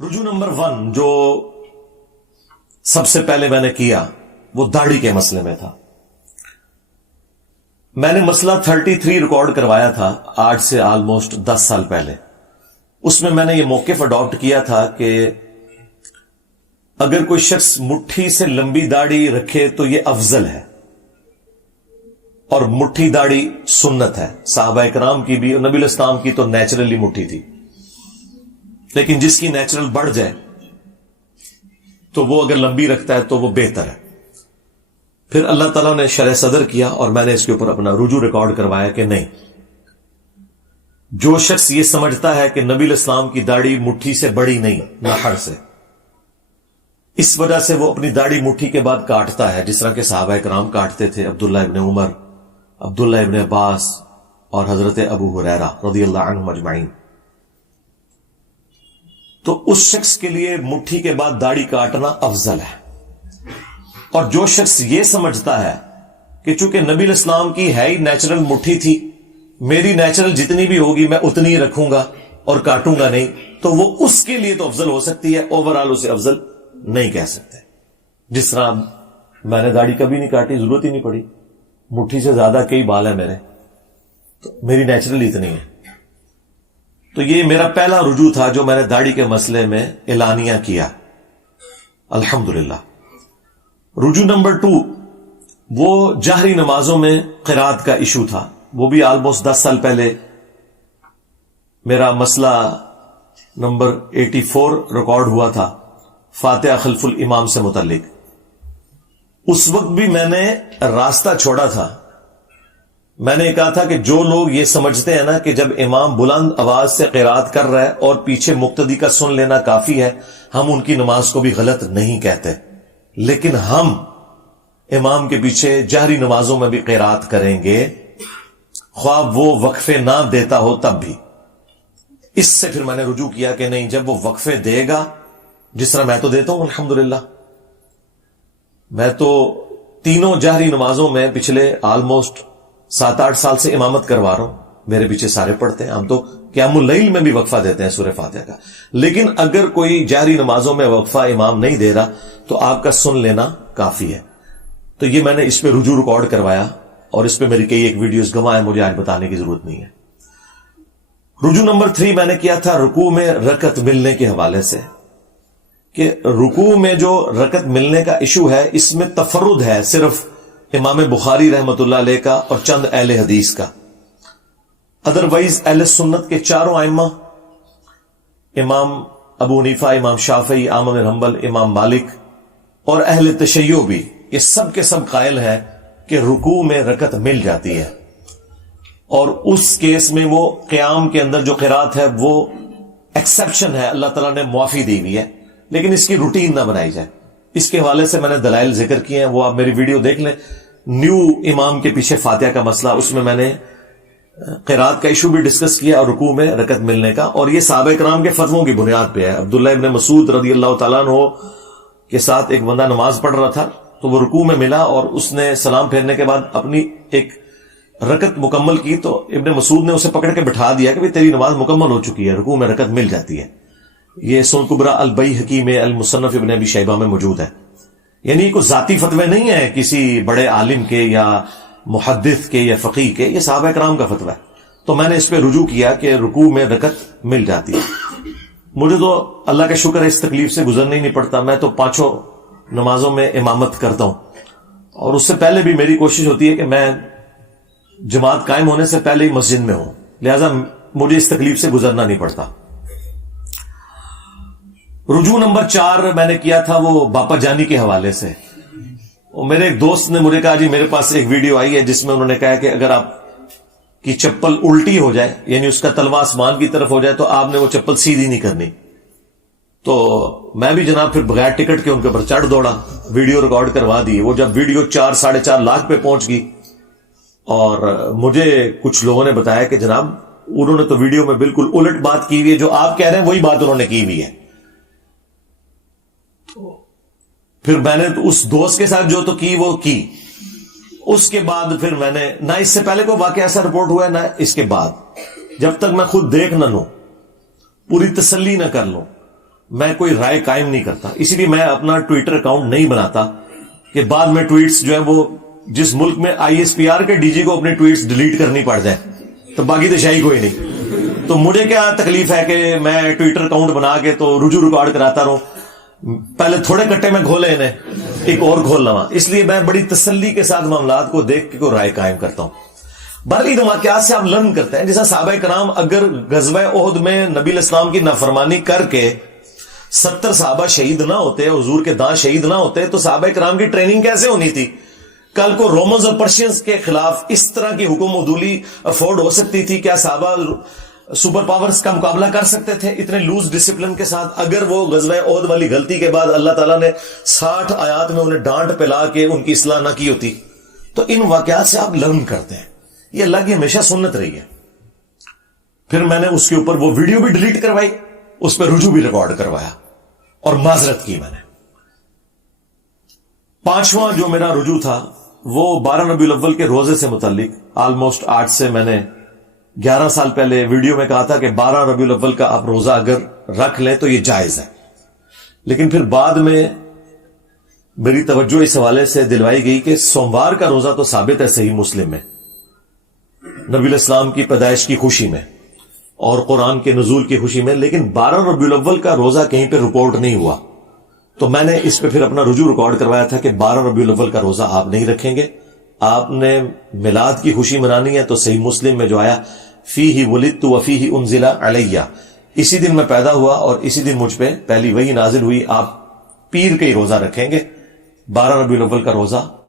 رجوع نمبر 1 جو سب سے پہلے میں نے کیا وہ داڑھی کے مسئلے میں تھا. میں نے مسئلہ 33 ریکارڈ کروایا تھا آج سے آلموسٹ 10 سال پہلے. اس میں نے یہ موقف اڈاپٹ کیا تھا کہ اگر کوئی شخص مٹھی سے لمبی داڑھی رکھے تو یہ افضل ہے، اور مٹھی داڑھی سنت ہے. صحابہ کرام کی بھی اور نبی علیہ السلام کی تو نیچرلی مٹھی تھی، لیکن جس کی نیچرل بڑھ جائے تو وہ اگر لمبی رکھتا ہے تو وہ بہتر ہے. پھر اللہ تعالیٰ نے شرح صدر کیا اور میں نے اس کے اوپر اپنا رجوع ریکارڈ کروایا کہ نہیں، جو شخص یہ سمجھتا ہے کہ نبی علیہ السلام کی داڑھی مٹھی سے بڑی نہیں ناحر سے، اس وجہ سے وہ اپنی داڑھی مٹھی کے بعد کاٹتا ہے جس طرح کے صحابہ کرام کاٹتے تھے، عبداللہ ابن عمر، عبداللہ ابن عباس اور حضرت ابو ہریرہ رضی اللہ عنہم اجمعین. تو اس شخص کے لیے مٹھی کے بعد داڑھی کاٹنا افضل ہے. اور جو شخص یہ سمجھتا ہے کہ چونکہ نبی علیہ السلام کی ہے ہی نیچرل مٹھی تھی، میری نیچرل جتنی بھی ہوگی میں اتنی ہی رکھوں گا اور کاٹوں گا نہیں، تو وہ اس کے لیے تو افضل ہو سکتی ہے، اوورآل اسے افضل نہیں کہہ سکتے. جس طرح میں نے داڑھی کبھی نہیں کاٹی، ضرورت ہی نہیں پڑی، مٹھی سے زیادہ کئی بال ہیں میرے، تو میری نیچرل اتنی ہے. تو یہ میرا پہلا رجوع تھا جو میں نے داڑھی کے مسئلے میں اعلانیہ کیا، الحمدللہ. رجوع نمبر 2 وہ جہری نمازوں میں قرات کا ایشو تھا. وہ بھی آلموسٹ 10 سال پہلے میرا مسئلہ نمبر 84 ریکارڈ ہوا تھا فاتحہ خلف الامام سے متعلق. اس وقت بھی میں نے راستہ چھوڑا تھا. میں نے کہا تھا کہ جو لوگ یہ سمجھتے ہیں نا کہ جب امام بلند آواز سے قرات کر رہا ہے اور پیچھے مقتدی کا سن لینا کافی ہے، ہم ان کی نماز کو بھی غلط نہیں کہتے، لیکن ہم امام کے پیچھے جہری نمازوں میں بھی قرات کریں گے، خواہ وہ وقفے نہ دیتا ہو تب بھی. اس سے پھر میں نے رجوع کیا کہ نہیں، جب وہ وقفے دے گا، جس طرح میں تو دیتا ہوں الحمدللہ، میں تو تینوں جہری نمازوں میں پچھلے آلموسٹ 7-8 سال سے امامت کروا رہا ہوں، میرے پیچھے سارے پڑھتے ہیں. ہم تو قیام اللیل میں بھی وقفہ دیتے ہیں سورہ فاتحہ کا. لیکن اگر کوئی جہری نمازوں میں وقفہ امام نہیں دے رہا تو آپ کا سن لینا کافی ہے. تو یہ میں نے اس پہ رجوع ریکارڈ کروایا اور اس پہ میری کئی ایک ویڈیوز گواہ ہیں، مجھے آج بتانے کی ضرورت نہیں ہے. رجوع نمبر 3 میں نے کیا تھا رکوع میں رکعت ملنے کے حوالے سے، کہ رکوع میں جو رکعت ملنے کا ایشو ہے اس میں تفرد ہے صرف امام بخاری رحمت اللہ علیہ کا اور چند اہل حدیث کا. ادروائز اہل سنت کے چاروں ائمہ، امام ابو حنیفہ، امام شافعی، احمد بن حنبل، امام مالک اور اہل تشیع بھی، یہ سب کے سب قائل ہیں کہ رکوع میں رکعت مل جاتی ہے. اور اس کیس میں وہ قیام کے اندر جو قرات ہے وہ ایکسپشن ہے، اللہ تعالیٰ نے معافی دی ہوئی ہے، لیکن اس کی روٹین نہ بنائی جائے. اس کے حوالے سے میں نے دلائل ذکر کیے ہیں، وہ آپ میری ویڈیو دیکھ لیں. نیو امام کے پیچھے فاتحہ کا مسئلہ، اس میں نے قرات کا ایشو بھی ڈسکس کیا اور رکوع میں رکعت ملنے کا، اور یہ صحابہ کرام کے فتووں کی بنیاد پہ ہے. عبداللہ ابن مسعود رضی اللہ تعالیٰ عنہ کے ساتھ ایک بندہ نماز پڑھ رہا تھا تو وہ رکوع میں ملا اور اس نے سلام پھیرنے کے بعد اپنی ایک رکعت مکمل کی، تو ابن مسعود نے اسے پکڑ کے بٹھا دیا کہ تیری نماز مکمل ہو چکی ہے، رکوع میں رکعت مل جاتی ہے. یہ سنن کبریٰ البیہقی میں، المصنف ابن ابی شیبہ میں موجود ہے. یعنی کوئی ذاتی فتوے نہیں ہے کسی بڑے عالم کے یا محدث کے یا فقیہ کے، یہ صحابہ کرام کا فتویٰ ہے. تو میں نے اس پہ رجوع کیا کہ رکوع میں رکعت مل جاتی ہے. مجھے تو اللہ کا شکر ہے اس تکلیف سے گزرنا ہی نہیں پڑتا. میں تو 5 نمازوں میں امامت کرتا ہوں، اور اس سے پہلے بھی میری کوشش ہوتی ہے کہ میں جماعت قائم ہونے سے پہلے ہی مسجد میں ہوں، لہذا مجھے اس تکلیف سے گزرنا نہیں پڑتا. رجوع نمبر 4 میں نے کیا تھا وہ باپا جانی کے حوالے سے. میرے ایک دوست نے مجھے کہا جی میرے پاس ایک ویڈیو آئی ہے جس میں انہوں نے کہا کہ اگر آپ کی چپل الٹی ہو جائے، یعنی اس کا تلوا آسمان کی طرف ہو جائے، تو آپ نے وہ چپل سیدھی نہیں کرنی. تو میں بھی جناب پھر بغیر ٹکٹ کے ان کے اوپر چڑھ دوڑا، ویڈیو ریکارڈ کروا دی. وہ جب ویڈیو 4-4.5 لاکھ پہ پہنچ گئی، اور مجھے کچھ لوگوں نے بتایا کہ جناب انہوں نے تو ویڈیو میں بالکل الٹ بات کی ہوئی ہے، جو آپ کہہ رہے ہیں وہی بات انہوں نے کی ہوئی ہے. پھر میں نے اس دوست کے ساتھ جو تو کی وہ کی. اس کے بعد پھر میں نے نہ اس سے پہلے کوئی واقعہ ایسا رپورٹ ہوا ہے نہ اس کے بعد، جب تک میں خود دیکھ نہ لوں، پوری تسلی نہ کر لوں، میں کوئی رائے قائم نہیں کرتا. اسی لیے میں اپنا ٹویٹر اکاؤنٹ نہیں بناتا کہ بعد میں ٹویٹس جو ہیں وہ جس ملک میں ISPR کے DG کو اپنے ٹویٹس ڈیلیٹ کرنی پڑ جائیں تو باقی تو شاہی کوئی نہیں. تو مجھے کیا تکلیف ہے کہ میں ٹویٹر اکاؤنٹ بنا کے تو رجوع ریکارڈ کراتا رہوں. پہلے تھوڑے کٹے میں کھولے انہیں ایک اور کھول لوا. اس لیے میں بڑی تسلی کے ساتھ معاملات کو دیکھ کے کوئی رائے قائم کرتا ہوں. بہرحال واقعات سے آپ لرن کرتے ہیں. جیسا صحابہ کرام اگر غزوہ احد میں نبی علیہ السلام کی نافرمانی کر کے 70 صحابہ شہید نہ ہوتے, حضور کے داں شہید نہ ہوتے, تو صحابہ کرام کی ٹریننگ کیسے ہونی تھی؟ کل کو رومنز اور پرشینز کے خلاف اس طرح کی حکم عدولی افورڈ ہو سکتی تھی؟ کیا صحابہ سپر پاورز کا مقابلہ کر سکتے تھے اتنے لوز ڈسپلن کے ساتھ؟ اگر وہ غزوہ احد والی غلطی کے بعد اللہ تعالیٰ نے 60 آیات میں انہیں ڈانٹ پلا کے ان کی اصلاح نہ کی ہوتی. تو ان واقعات سے آپ لرن کرتے ہیں. یہ اللہ کی ہمیشہ سنت رہی ہے. پھر میں نے اس کے اوپر وہ ویڈیو بھی ڈیلیٹ کروائی, اس پہ رجوع بھی ریکارڈ کروایا اور معذرت کی میں نے. 5واں جو میرا رجوع تھا وہ 12 ربیع الاول کے روزے سے متعلق. آلموسٹ آج سے میں نے 11 سال پہلے ویڈیو میں کہا تھا کہ 12 ربیع الاول کا آپ روزہ اگر رکھ لیں تو یہ جائز ہے. لیکن پھر بعد میں میری توجہ اس حوالے سے دلوائی گئی کہ سوموار کا روزہ تو ثابت ہے صحیح مسلم میں, نبی علیہ السلام کی پیدائش کی خوشی میں اور قرآن کے نزول کی خوشی میں, لیکن 12 ربیع الاول کا روزہ کہیں پہ رپورٹ نہیں ہوا. تو میں نے اس پہ پھر اپنا رجوع ریکارڈ کروایا تھا کہ 12 ربیع الاول کا روزہ آپ نہیں رکھیں گے, آپ نے میلاد کی خوشی منانی ہے. تو صحیح مسلم میں جو آیا فیہ ولدت وفیہ انزل علیہ, اسی دن میں پیدا ہوا اور اسی دن مجھ پہ پہلی وحی نازل ہوئی, آپ پیر کا ہی روزہ رکھیں گے, 12 ربیع الاول کا روزہ